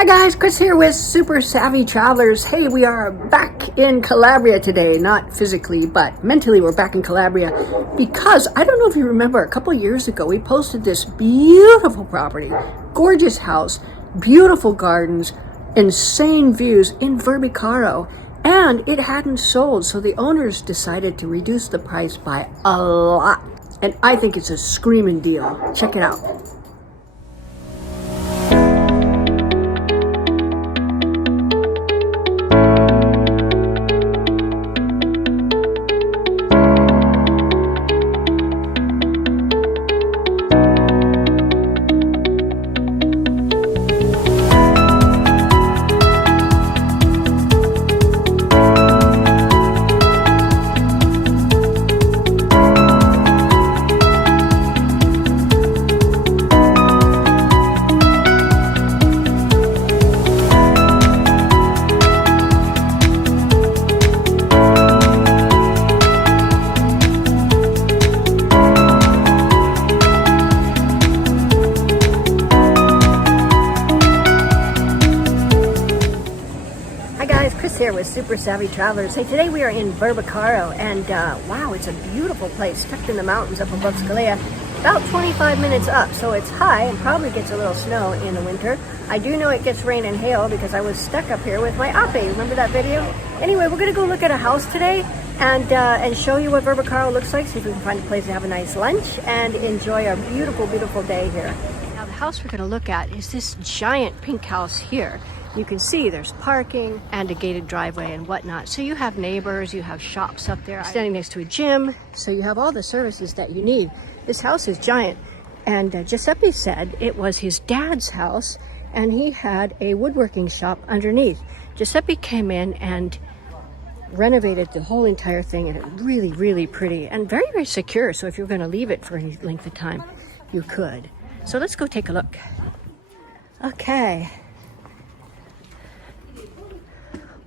Hi guys, Chris here with Super Savvy Travelers. Hey, we are back in Calabria today. Not physically, but mentally we're back in Calabria because I don't know if you remember, a couple of years ago we posted this beautiful property, gorgeous house, beautiful gardens, insane views in Verbicaro, and it hadn't sold, so the owners decided to reduce the price by a lot. And I think it's a screaming deal. Check it out. Here with Super Savvy Travelers. Hey, today we are in Verbicaro, and wow, it's a beautiful place tucked in the mountains up above Scalea, about 25 minutes up, so it's high and probably gets a little snow in the winter. I do know it gets rain and hail because I was stuck up here with my ape. Remember that video? Anyway, we're gonna go look at a house today and show you what Verbicaro looks like, see if we can find a place to have a nice lunch and enjoy our beautiful, beautiful day here. Now the house we're gonna look at is this giant pink house here. You can see there's parking and a gated driveway and whatnot. So you have neighbors, you have shops up there, standing next to a gym. So you have all the services that you need. This house is giant. And Giuseppe said it was his dad's house and he had a woodworking shop underneath. Giuseppe came in and renovated the whole entire thing, and it's really, really pretty and very, very secure. So if you're going to leave it for any length of time, you could. So let's go take a look. Okay.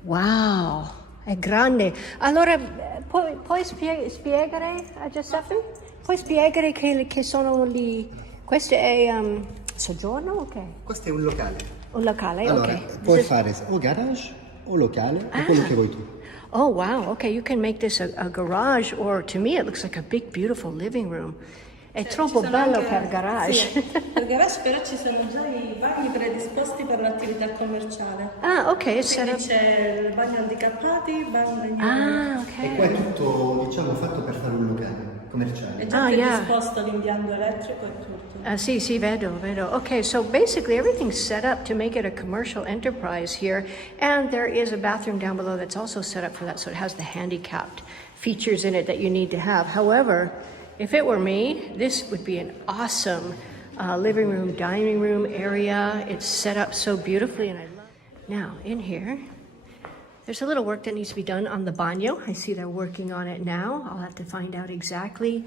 Wow, è grande. Allora, puoi spiegare a Giuseppe? Puoi spiegare che sono lì? Questo è soggiorno? Okay. Questo è un locale. Un locale, allora, ok. puoi fare o garage o locale, o quello che vuoi tu. Oh, wow, okay, you can make this a garage, or to me it looks like a big, beautiful living room. È troppo bello anche, per garage. Sì, per garage però ci sono già i bagni predisposti per l'attività commerciale. Ah, ok. Quindi c'è il bagno handicappati, bagno... Ah, ok. E qua è tutto, diciamo, fatto per fare un locale commerciale. È già predisposto l'impianto elettrico e tutto. Sì, vedo. Okay, so basically everything's set up to make it a commercial enterprise here, and there is a bathroom down below that's also set up for that, so it has the handicapped features in it that you need to have. However, if it were me, this would be an awesome living room, dining room area. It's set up so beautifully, and I love it. Now, in here, there's a little work that needs to be done on the baño. I see they're working on it now. I'll have to find out exactly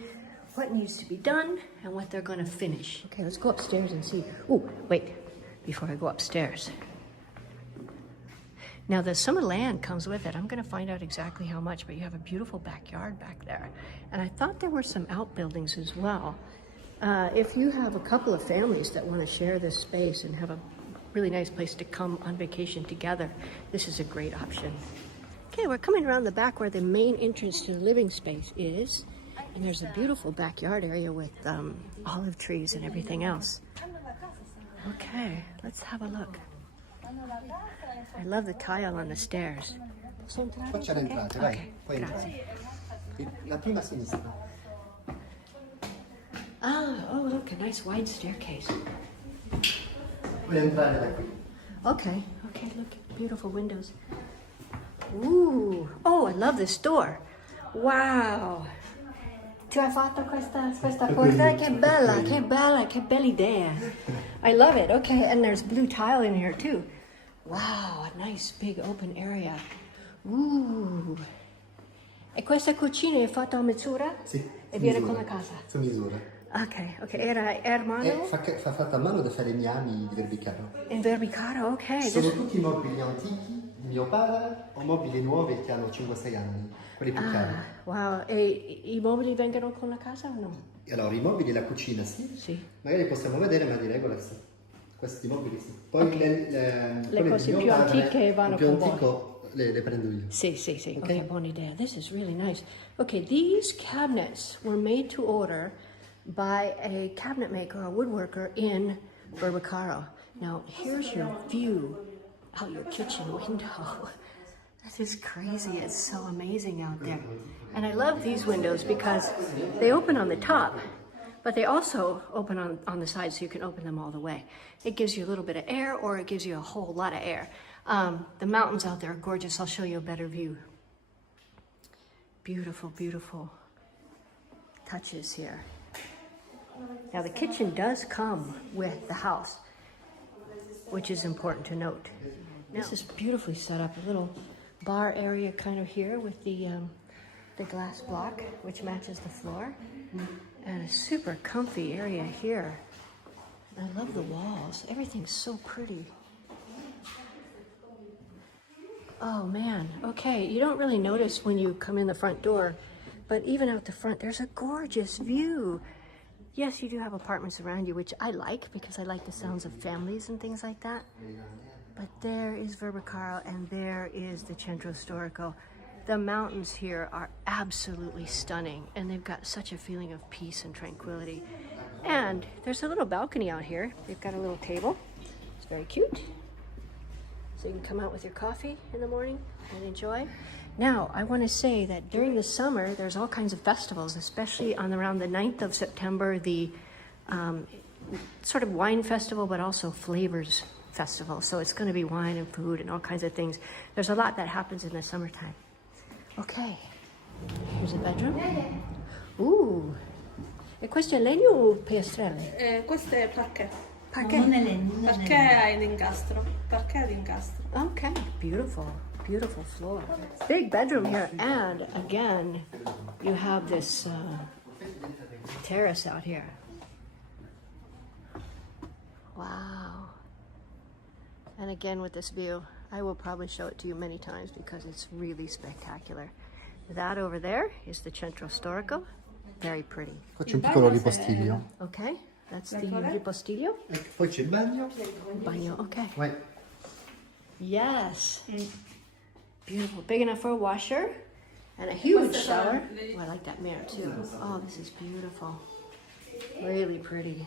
what needs to be done and what they're going to finish. Okay, let's go upstairs and see. Oh, wait, before I go upstairs. Now, the summer land comes with it. I'm going to find out exactly how much, but you have a beautiful backyard back there. And I thought there were some outbuildings as well. If you have a couple of families that want to share this space and have a really nice place to come on vacation together, this is a great option. Okay, we're coming around the back where the main entrance to the living space is. And there's a beautiful backyard area with olive trees and everything else. Okay, let's have a look. I love the tile on the stairs. Faccia l'entrata, vai. Okay, Puoi entrare. La prima a sinistra. Oh, look, a nice wide staircase. Puoi entrare da qui. Okay, look, beautiful windows. Ooh, oh, I love this door. Wow. Tu hai fatto questa porta? Che bella, che bella idea. I love it. Okay, and there's blue tile in here too. Wow, a nice big open area. Ooh. E questa cucina è fatta a misura? Sì. E viene con la casa? Su misura. Ok, era hermano? Fa fatta a mano da falegnami di Verbicaro. In Verbicaro, ok. Sono tutti mobili antichi di mio padre o mobili nuovi che hanno 5-6 anni, quelli più cari. Wow, e i mobili vengono con la casa o no? Allora, i mobili e la cucina sì. Sì. Magari possiamo vedere, ma di regola sì. Questi mobili sì. Poi Le quelle cose di mio più padre, antiche vanno il più con voi. antico le prendo io. Sì, sì, sì. Okay. Okay, buona idea. This is really nice. Okay, these cabinets were made to order by a cabinet maker, a woodworker in Verbicaro. Now, here's your view out your kitchen window. This is crazy. It's so amazing out there. And I love these windows because they open on the top, but they also open on the side, so you can open them all the way. It gives you a little bit of air, or it gives you a whole lot of air. The mountains out there are gorgeous. I'll show you a better view. Beautiful, beautiful touches here. Now the kitchen does come with the house, which is important to note. This is beautifully set up. A little bar area kind of here with the glass block, which matches the floor. And a super comfy area here. I love the walls. Everything's so pretty. Oh man, okay, you don't really notice when you come in the front door, but even out the front, there's a gorgeous view. Yes, you do have apartments around you, which I like because I like the sounds of families and things like that. But there is Verbicaro and there is the Centro Storico. The mountains here are absolutely stunning, and they've got such a feeling of peace and tranquility. And there's a little balcony out here. They've got a little table. It's very cute. So you can come out with your coffee in the morning and enjoy. Now, I want to say that during the summer, there's all kinds of festivals, especially on around the 9th of September, the sort of wine festival, but also flavors festival. So it's going to be wine and food and all kinds of things. There's a lot that happens in the summertime. Okay, here's a bedroom. Ooh, e questo è legno o piastrelle? Questo è parquet. Parquet. Non è legno, non è Parquet legno. è l'incastro. Parquet è l'incastro. Okay, beautiful, beautiful floor. Big bedroom here, and again, you have this terrace out here. Wow. And again with this view, I will probably show it to you many times because it's really spectacular. That over there is the Centro Storico, very pretty. Qua c'è un piccolo ripostiglio. Okay, that's the ripostiglio. E poi c'è il bagno. Bagno, okay. Vai. Yes. Beautiful. Big enough for a washer and a huge shower. Oh, I like that mirror too. Oh, this is beautiful. Really pretty.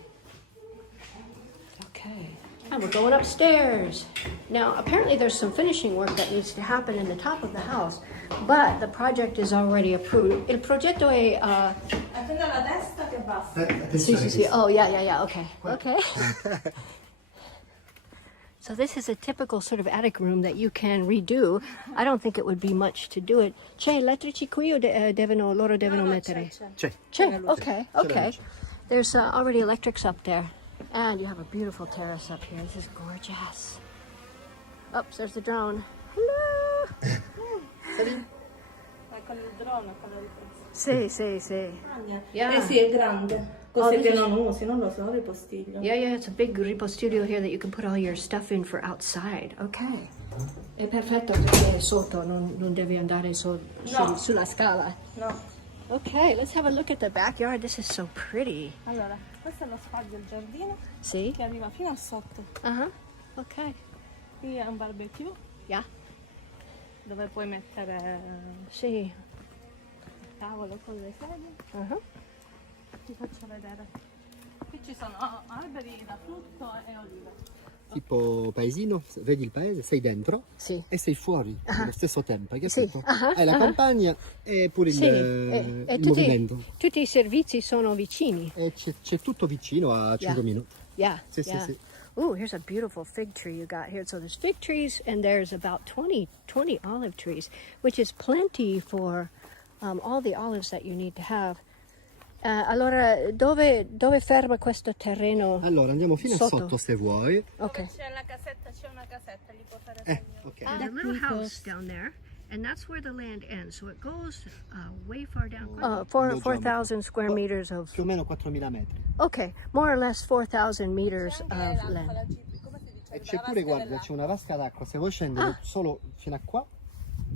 Okay. And we're going upstairs. Now, apparently there's some finishing work that needs to happen in the top of the house, but the project is already approved. Il progetto è... Attenda la destra che basta. Sì, sì, sì. Oh, yeah. Okay. Okay. So this is a typical sort of attic room that you can redo. I don't think it would be much to do it. C'è elettrici qui o loro devono mettere? C'è. C'è. Okay. There's already electrics up there. And you have a beautiful terrace up here. This is gorgeous. Oh, there's the drone. Hello. Con il drone, con la ripresa. Sì. Yeah. Eh sì, è grande. Oh, Così this che is- non usi, non lo so, ripostiglio. Yeah, it's a big ripostiglio here that you can put all your stuff in for outside. Okay. È perfetto perché è sotto, non devi andare sulla scala. No. Okay, let's have a look at the backyard. This is so pretty. Allora, questo è lo spazio del giardino See? che arriva fino a sotto. Uh-huh. Okay. Qui è un barbecue Yeah. dove puoi mettere See. il tavolo con le sedie. Uh-huh. Ti faccio vedere. Qui ci sono alberi da frutto e olive. Tipo paesino, vedi il paese, sei dentro Sì. e sei fuori allo stesso tempo, hai Sì, capito? ah, Hai la ah. campagna e pure Sì, il e movimento. tutti i servizi sono vicini. E c'è tutto vicino a 5 minuti. Yeah. Sì, yeah. sì. Ooh, here's a beautiful fig tree you got here. So there's fig trees and there's about 20 olive trees, which is plenty for all the olives that you need to have. Allora, dove ferma questo terreno? Allora andiamo fino Sotto. a sotto se vuoi. Okay. C'è una casetta, gli può fare segno. Ok. There's a little house down there, and that's where the land ends. So it goes way far down. 4,000 square meters of. Più o meno 4.000 metri. Okay, more or less 4,000 meters of Come land. si dice? E c'è pure, guarda, c'è una vasca d'acqua. Se vuoi scendere solo fino a qua,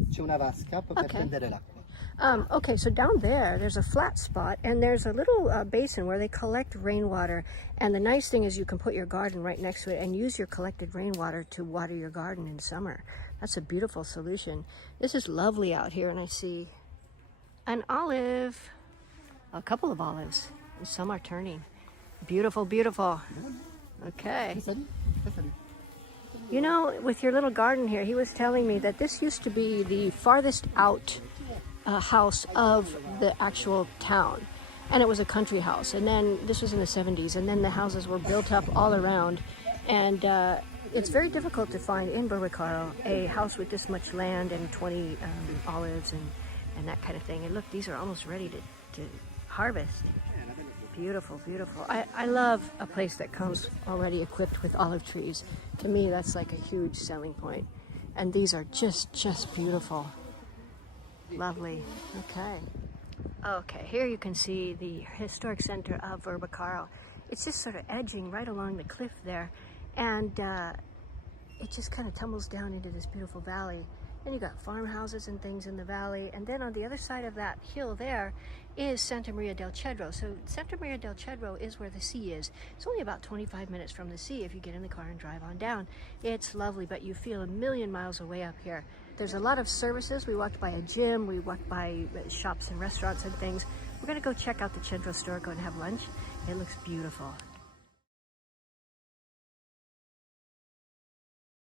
c'è una vasca per Ok. prendere l'acqua. Okay, so down there's a flat spot, and there's a little basin where they collect rainwater. And the nice thing is you can put your garden right next to it and use your collected rainwater to water your garden in summer. That's a beautiful solution. This is lovely out here, and I see an olive, a couple of olives, and some are turning. Beautiful, beautiful. Okay. You know, with your little garden here, he was telling me that this used to be the farthest out house of the actual town, and it was a country house, and then this was in the 70s, and then the houses were built up all around, and it's very difficult to find in Verbicaro a house with this much land and 20 olives and that kind of thing. And look, these are almost ready to harvest. Beautiful, beautiful. I love a place that comes already equipped with olive trees. To me, that's like a huge selling point, and these are just beautiful. Lovely. Okay, here you can see the historic center of Verbicaro. It's just sort of edging right along the cliff there, and it just kind of tumbles down into this beautiful valley. And you got farmhouses and things in the valley, and then on the other side of that hill there is Santa Maria del Cedro. So Santa Maria del Cedro is where the sea is. It's only about 25 minutes from the sea if you get in the car and drive on down. It's lovely, but you feel a million miles away up here. There's a lot of services. We walked by a gym, we walked by shops and restaurants and things. We're gonna go check out the Centro Storico and have lunch. It looks beautiful.